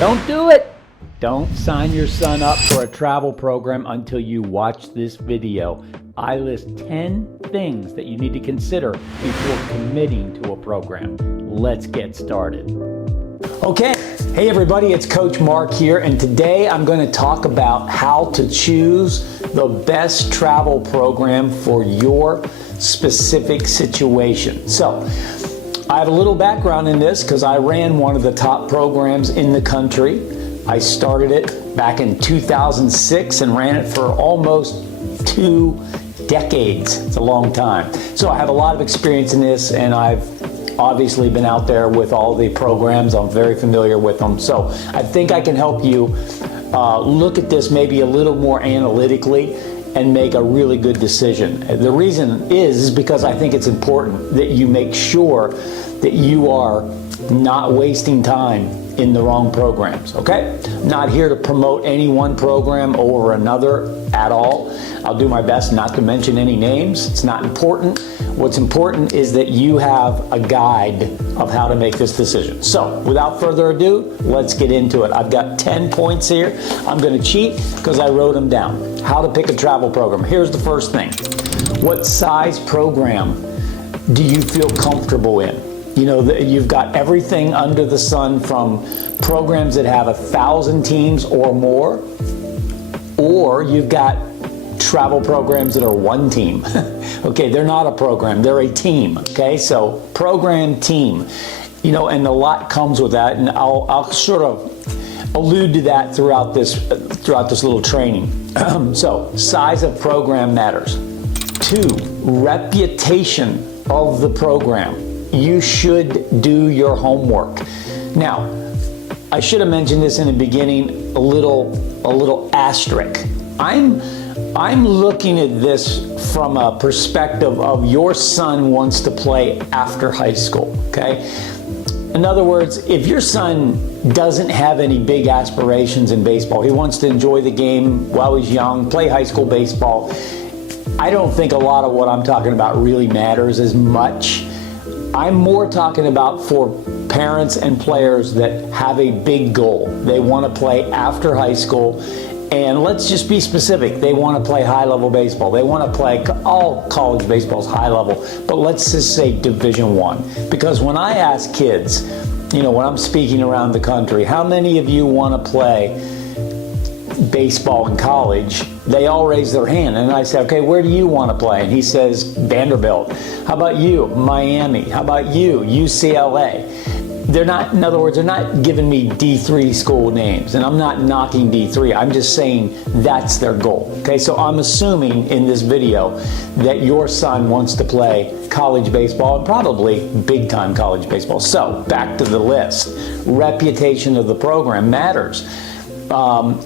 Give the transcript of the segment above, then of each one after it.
Don't do it. Don't sign your son up for a travel program until you watch this video. I list 10 things that you need to consider before committing to a program. Let's get started. Okay, hey everybody, it's Coach Mark here, and today I'm going to talk about how to choose the best travel program for your specific situation. So, I have a little background in this because I ran one of the top programs in the country. I started it back in 2006 and ran it for almost 2 decades. It's a long time. So I have a lot of experience in this, and I've obviously been out there with all the programs. I'm very familiar with them. So I think I can help you look at this maybe a little more analytically and make a really good decision. The reason is because I think it's important that you make sure that you are not wasting time in the wrong programs, okay? I'm not here to promote any one program over another at all. I'll do my best not to mention any names. It's not important. What's important is that you have a guide of how to make this decision. So, without further ado, let's get into it. I've got 10 points here. I'm going to cheat because I wrote them down. How to pick a travel program. Here's the first thing. What size program do you feel comfortable in? You know, you've got everything under the sun, from programs that have 1,000 teams or more, or you've got travel programs that are one team. Okay, they're not a program, they're a team. Okay, so program, team, you know, and a lot comes with that, and I'll sort of allude to that throughout this little training. So size of program matters. 2, reputation of the program. You should do your homework. Now, I should have mentioned this in the beginning, a little asterisk. I'm looking at this from a perspective of your son wants to play after high school, okay? In other words, if your son doesn't have any big aspirations in baseball, he wants to enjoy the game while he's young, play high school baseball, I don't think a lot of what I'm talking about really matters as much. I'm more talking about for parents and players that have a big goal. They want to play after high school, and let's just be specific. They want to play high-level baseball. They want to play, all college baseball is high level, but let's just say Division I. Because when I ask kids, you know, when I'm speaking around the country, how many of you want to play baseball in college, they all raise their hand, and I say, okay, where do you want to play? And he says, Vanderbilt. How about you? Miami. How about you? UCLA. They're not, in other words, they're not giving me D3 school names, and I'm not knocking D3. I'm just saying that's their goal. Okay, so I'm assuming in this video that your son wants to play college baseball, and probably big-time college baseball. So back to the list. Reputation of the program matters.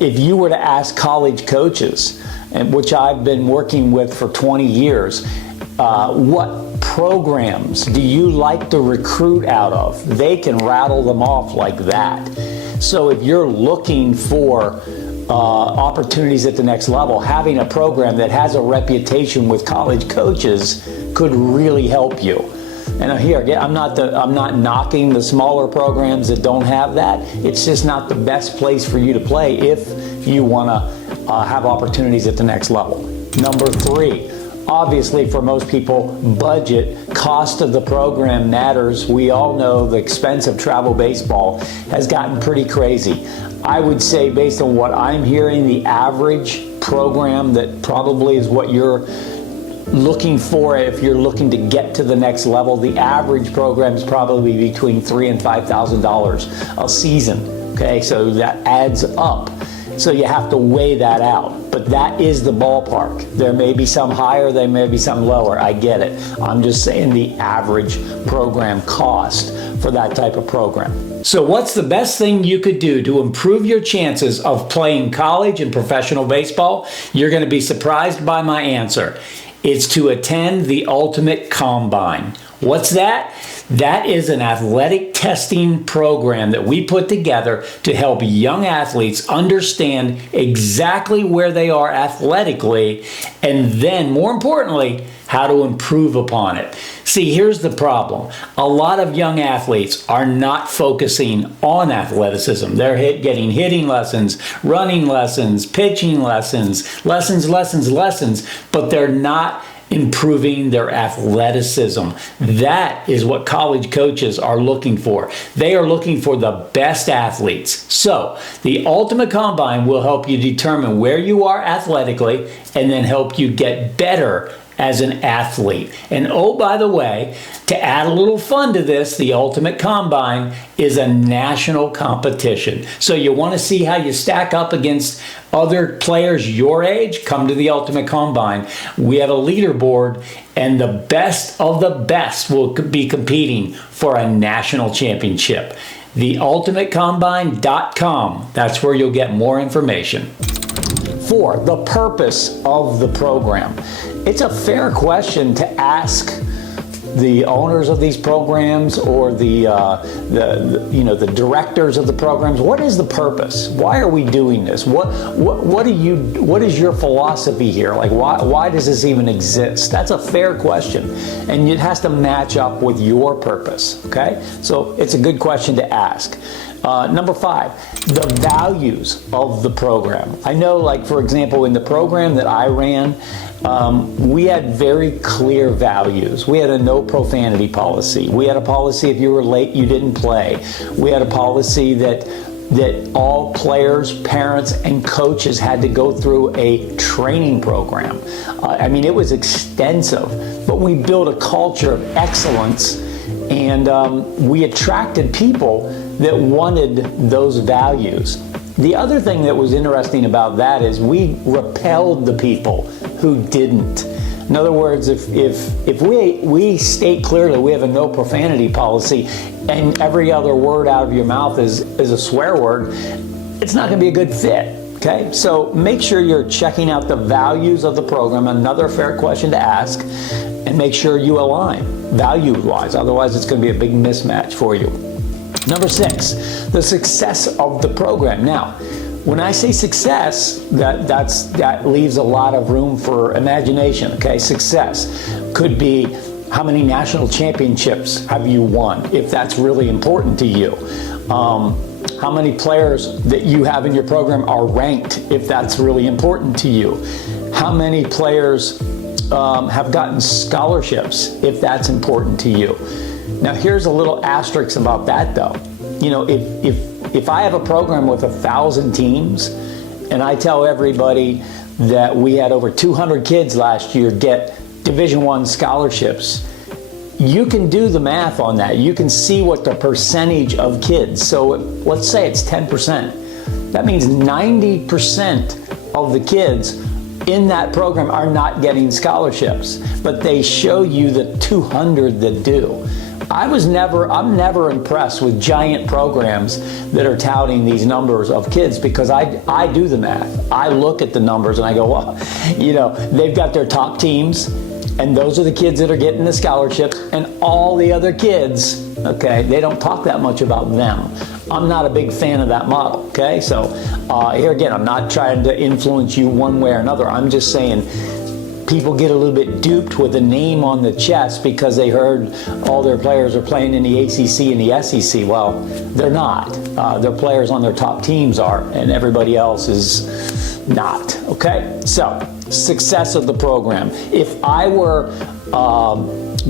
If you were to ask college coaches, which I've been working with for 20 years, what programs do you like to recruit out of? They can rattle them off like that. So if you're looking for opportunities at the next level, having a program that has a reputation with college coaches could really help you. And here again, I'm not knocking the smaller programs that don't have that. It's just not the best place for you to play if you want to have opportunities at the next level. Number 3, obviously for most people, budget, cost of the program matters. We all know the expense of travel baseball has gotten pretty crazy. I would say, based on what I'm hearing, the average program that probably is what you're looking for, if you're looking to get to the next level, the average program is probably between $3,000 and $5,000 a season. Okay, so that adds up. So you have to weigh that out. But that is the ballpark. There may be some higher, there may be some lower. I get it. I'm just saying the average program cost for that type of program. So what's the best thing you could do to improve your chances of playing college and professional baseball? You're going to be surprised by my answer. It's to attend the Ultimate Combine. What's that? That is an athletic testing program that we put together to help young athletes understand exactly where they are athletically, and then, more importantly, how to improve upon it. See, here's the problem. A lot of young athletes are not focusing on athleticism. They're getting hitting lessons, running lessons, pitching lessons, but they're not improving their athleticism. That is what college coaches are looking for. They are looking for the best athletes. So the Ultimate Combine will help you determine where you are athletically and then help you get better as an athlete. And oh, by the way, to add a little fun to this, the Ultimate Combine is a national competition. So you want to see how you stack up against other players your age? Come to the Ultimate Combine. We have a leaderboard, and the best of the best will be competing for a national championship. TheUltimateCombine.com. That's where you'll get more information. 4, the purpose of the program. It's a fair question to ask the owners of these programs or the directors of the programs. What is the purpose? Why are we doing this? What is your philosophy here? Like, why does this even exist? That's a fair question, and it has to match up with your purpose. Okay, so it's a good question to ask. Number 5, the values of the program. I know, like, for example, in the program that I ran, we had very clear values. We had a no profanity policy. We had a policy if you were late, you didn't play. We had a policy that all players, parents, and coaches had to go through a training program. I mean, it was extensive, but we built a culture of excellence, and we attracted people that wanted those values. The other thing that was interesting about that is we repelled the people who didn't. In other words, if we state clearly we have a no profanity policy and every other word out of your mouth is a swear word, it's not going to be a good fit. Okay, so make sure you're checking out the values of the program, another fair question to ask, and make sure you align value-wise. Otherwise, it's going to be a big mismatch for you. Number 6, the success of the program. Now, when I say success, that leaves a lot of room for imagination. Okay, success could be how many national championships have you won, if that's really important to you. How many players that you have in your program are ranked, if that's really important to you. How many players have gotten scholarships, if that's important to you. Now, here's a little asterisk about that, though. You know, if I have a program with 1,000 teams, and I tell everybody that we had over 200 kids last year get Division I scholarships, you can do the math on that. You can see what the percentage of kids. So let's say it's 10%. That means 90% of the kids in that program are not getting scholarships, but they show you the 200 that do. I'm never impressed with giant programs that are touting these numbers of kids, because I do the math. I look at the numbers and I go, well, you know, they've got their top teams, and those are the kids that are getting the scholarships, and all the other kids, okay, they don't talk that much about them. I'm not a big fan of that model, okay? So here again, I'm not trying to influence you one way or another. I'm just saying people get a little bit duped with a name on the chest because they heard all their players are playing in the ACC and the SEC. Well, they're not. Their players on their top teams are, and everybody else is not, okay? So, success of the program. If I were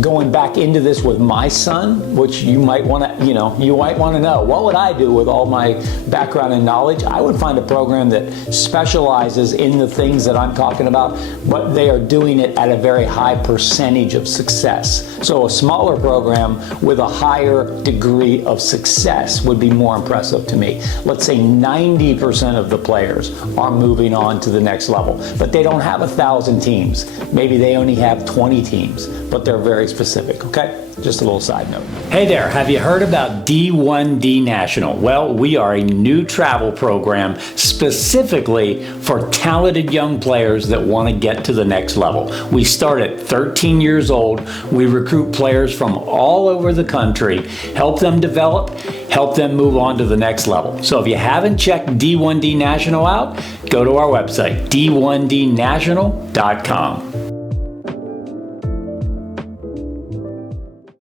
going back into this with my son, which you might want to, you might want to know, what would I do with all my background and knowledge? I would find a program that specializes in the things that I'm talking about, but they are doing it at a very high percentage of success. So a smaller program with a higher degree of success would be more impressive to me. Let's say 90% of the players are moving on to the next level, but they don't have 1,000 teams. Maybe they only have 20 teams, but they're very specific, okay? Just a little side note. Hey there, have you heard about D1D National? Well, we are a new travel program specifically for talented young players that want to get to the next level. We start at 13 years old. We recruit players from all over the country, help them develop, help them move on to the next level. So if you haven't checked D1D National out, go to our website, d1dnational.com.